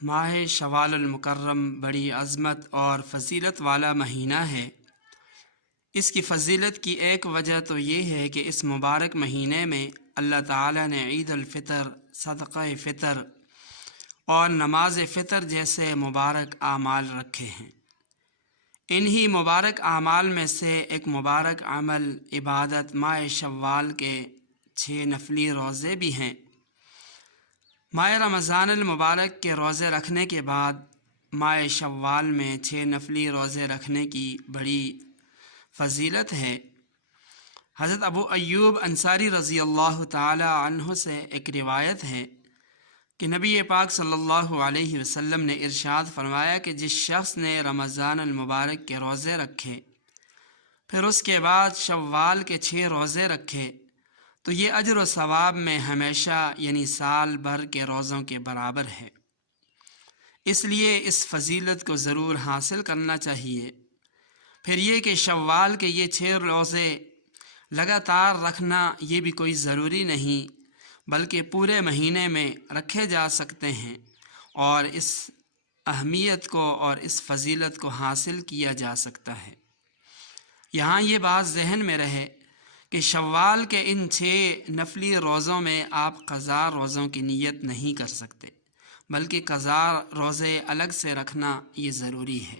ماہ شوال المکرم بڑی عظمت اور فضیلت والا مہینہ ہے۔ اس کی فضیلت کی ایک وجہ تو یہ ہے کہ اس مبارک مہینے میں اللہ تعالیٰ نے عید الفطر، صدقہ فطر اور نماز فطر جیسے مبارک اعمال رکھے ہیں۔ انہی مبارک اعمال میں سے ایک مبارک عمل عبادت ماہ شوال کے 6 نفلی روزے بھی ہیں۔ ماہ رمضان المبارک کے روزے رکھنے کے بعد ماہ شوال میں 6 نفلی روزے رکھنے کی بڑی فضیلت ہے۔ حضرت ابو ایوب انصاری رضی اللہ تعالی عنہ سے ایک روایت ہے کہ نبی پاک صلی اللہ علیہ وسلم نے ارشاد فرمایا کہ جس شخص نے رمضان المبارک کے روزے رکھے پھر اس کے بعد شوال کے 6 روزے رکھے تو یہ اجر و ثواب میں ہمیشہ یعنی سال بھر کے روزوں کے برابر ہے۔ اس لیے اس فضیلت کو ضرور حاصل کرنا چاہیے۔ پھر یہ کہ شوال کے یہ 6 روزے لگاتار رکھنا یہ بھی کوئی ضروری نہیں بلکہ پورے مہینے میں رکھے جا سکتے ہیں اور اس اہمیت کو اور اس فضیلت کو حاصل کیا جا سکتا ہے۔ یہاں یہ بات ذہن میں رہے کہ شوال کے ان 6 نفلی روزوں میں آپ قضا روزوں کی نیت نہیں کر سکتے بلکہ قضا روزے الگ سے رکھنا یہ ضروری ہے۔